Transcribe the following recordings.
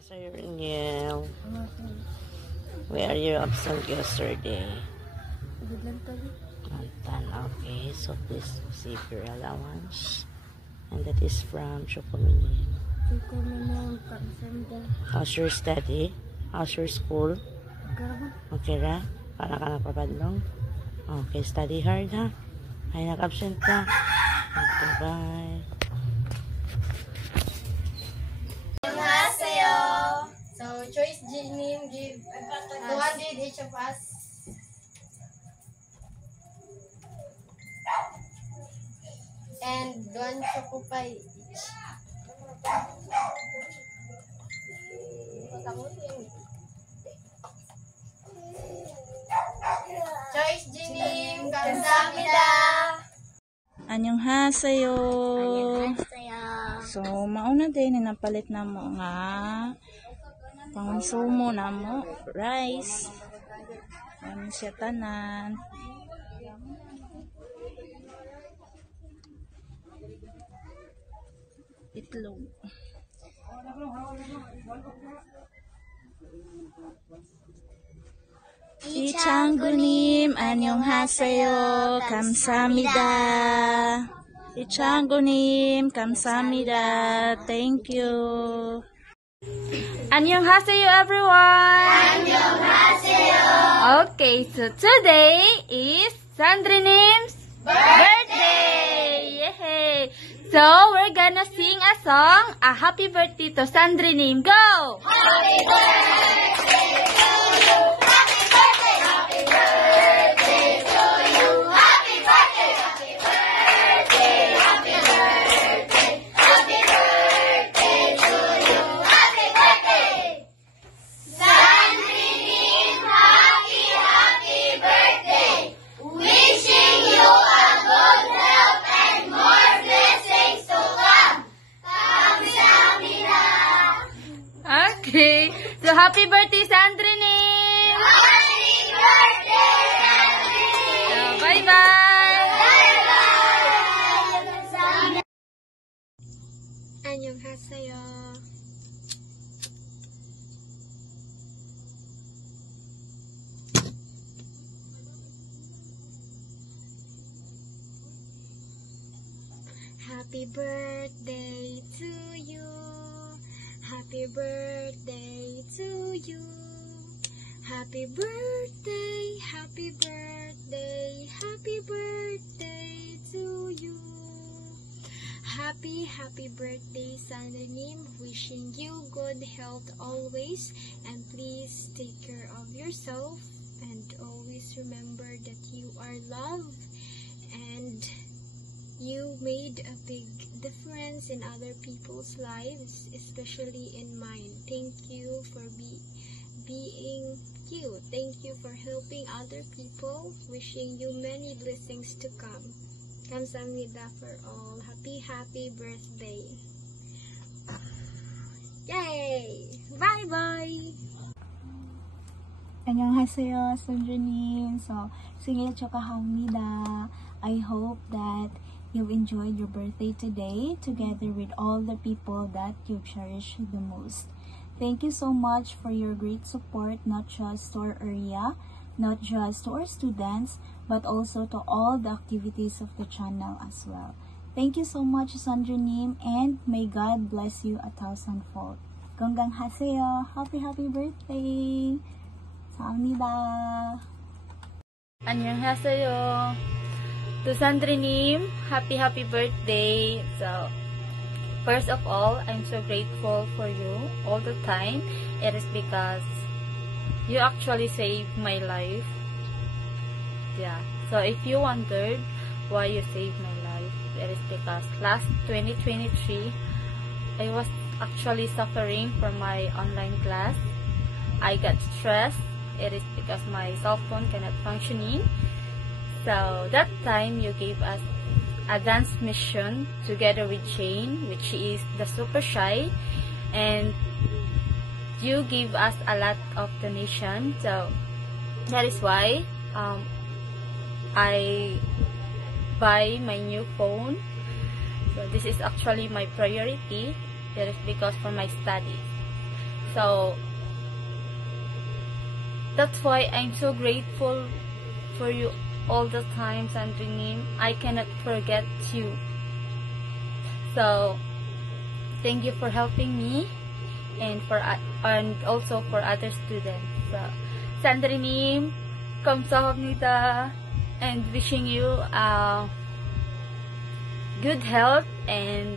Sir Neil, where you absent yesterday? Lantan. Okay, so please save your allowance. And that is from Chokominin. How's your study? How's your school? Okay ra? Para ka napapadlong? Okay, study hard ha? Ay, nag-absent ka. Okay, bye. So, choice name give 200 each of us. And 1 choco pie each. Choice name 감사합니다. Annyeonghaseyo. So, mauna din napalit na mo nga pangonsumo na mo rice. Ano siya tanan. Itlog. Ichanggunim, annyeonghaseyo, kamsahamnida. Ichanggunim, kamsahamnida. Thank you. Annyeonghaseyo, everyone. Annyeonghaseyo. Okay, so today is Sandrinim's birthday. Yay! So we're gonna sing a song, a happy birthday to Sandrinim. Go! Happy birthday to you. Happy birthday. Happy birthday to you. Happy birthday. Happy birthday. Happy birthday. Happy birthday to you. Happy birthday. Sandrinim, happy birthday. Wishing you a good health and more blessings to come. Kamsahamnida. Okay, so happy birthday, Sandrinim! Happy birthday, Sandrinim. So, bye-bye! Bye-bye. Annyeonghaseyo. Happy birthday to you. Happy birthday to you. Happy birthday, happy birthday, happy birthday to you. Happy birthday, Sandrinim. Wishing you good health always, and please take care of yourself and always remember that you are loved and you made a big difference in other people's lives, especially in mine. Thank you for being you. Thank you for helping other people. Wishing you many blessings to come. Kamsahamnida for all. Happy birthday. Yay! Bye-bye! Annyeonghaseyo, Sandrinim. So, sige kamsahamnida. I hope that you enjoyed your birthday today together with all the people that you cherish the most. Thank you so much for your great support, not just to our area, not just to our students, but also to all the activities of the channel as well. Thank you so much, Sandrinim, and may God bless you 1,000-fold. 건강하세요. Happy birthday. 감사합니다. Annyeonghaseyo. To Sandrinim, happy birthday. So, first of all, I'm so grateful for you all the time. It is because you actually saved my life. Yeah. So, if you wondered why you saved my life, it is because last 2023, I was actually suffering from my online class. I got stressed. It is because my cell phone cannot functioning. So that time you gave us a dance mission together with Jane, which is the super shy, and you gave us a lot of donation. So that is why I buy my new phone. So this is actually my priority. That is because for my studies. So that's why I'm so grateful for you all the time, Sandrine. I cannot forget you. So thank you for helping me and also for other students. So Sandrine, 감사합니다, and wishing you good health and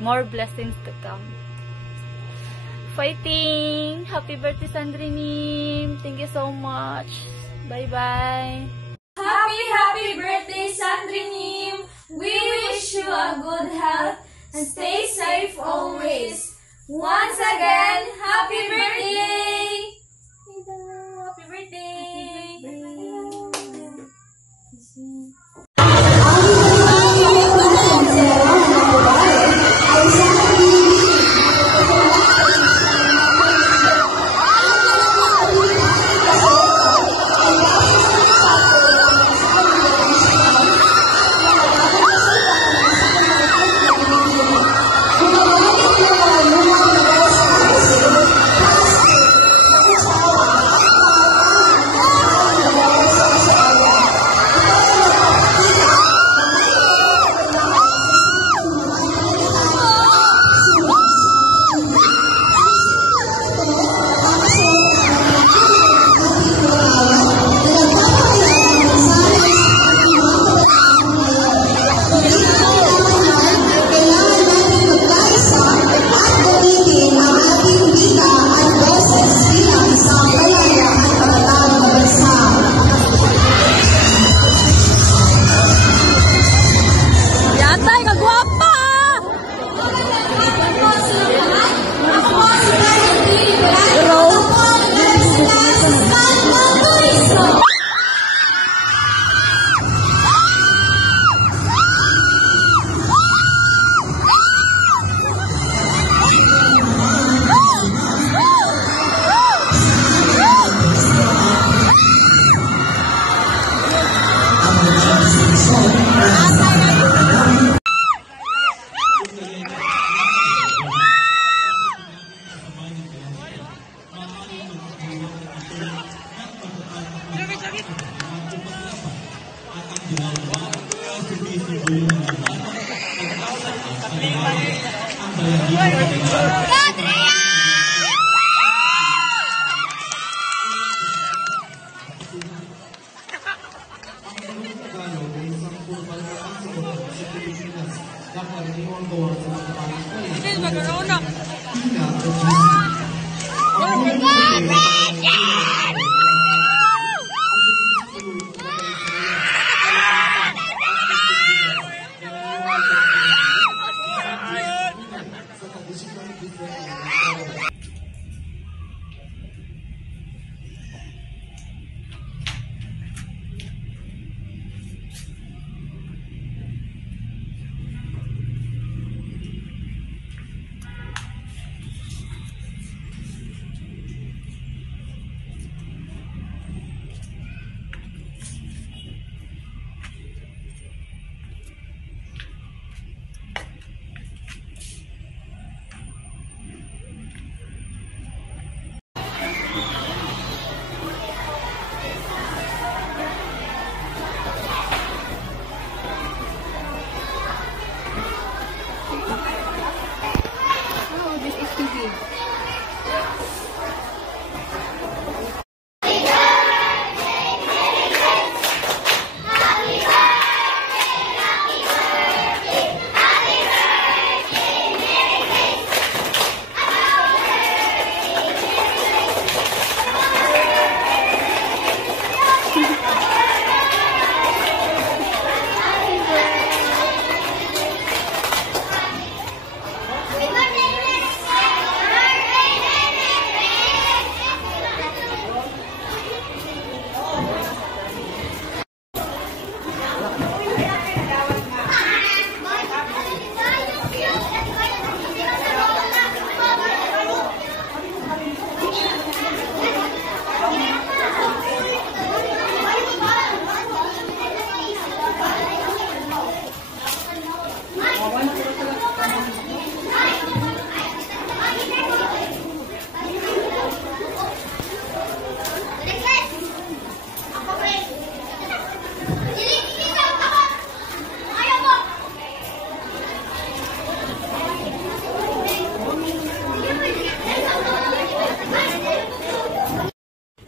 more blessings to come. Fighting! Happy birthday, Sandrine! Thank you so much. Bye-bye. Happy birthday, Sandrine! We wish you a good health and stay safe always. Once again, happy birthday! Happy birthday!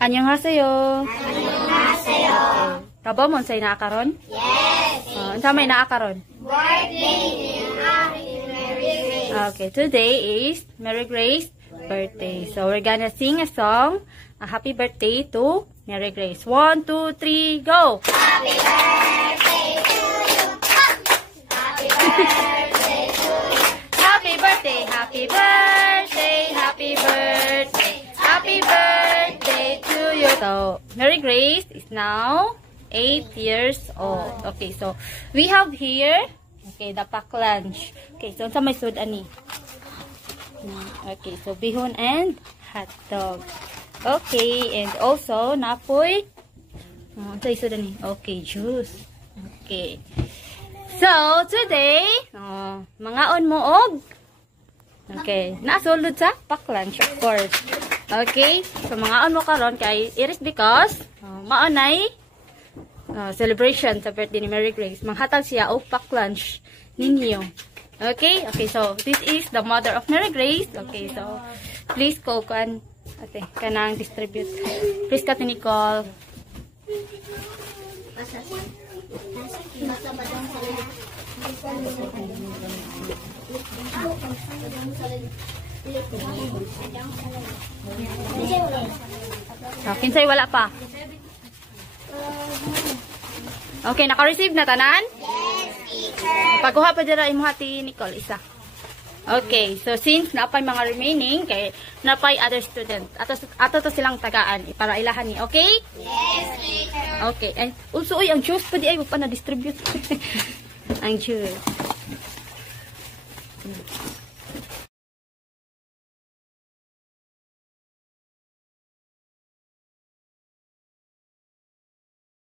Annyeonghaseyo. Annyeonghaseyo. Kabo mo say naakaron? Yes. Unsa may naakaron? Birthday ni Mary Grace. Okay, today is Mary Grace birthday. So we're gonna sing a song, a happy birthday to Mary Grace. 1, 2, 3, go. Happy birthday to you. Happy birthday to you. Happy birthday, happy birthday, happy birthday. Happy birthday to you. So, Mary Grace is now 8 years old. Okay, so we have here, okay, the pack lunch. Okay, so sa may sud ani. Okay, so bihon and hot dog. Okay, and also napoy. Sa sud ani. Okay, juice. Okay. So, today, mangaon mo og. Okay, nasulod sa pack lunch, of course. Okay, so mangaon mo karon kay it is because maunay celebration sa birthday ni Mary Grace. Manghatag siya og pack lunch ninyo. Okay, okay, so this is the mother of Mary Grace. Okay, so please ko kan ate kanang distribute. Please ka Nicole. Kinsay wala pa? Okay, naka-receive na tanan? Yes, teacher. Pagkuha pa dira imo hati Nicole isa. Okay, so since napay mga remaining kay napay other student, ato to silang tagaan para ilahan ni, okay? Yes, teacher. Okay, and also ang juice pwede ay pa na distribute. Ang juice.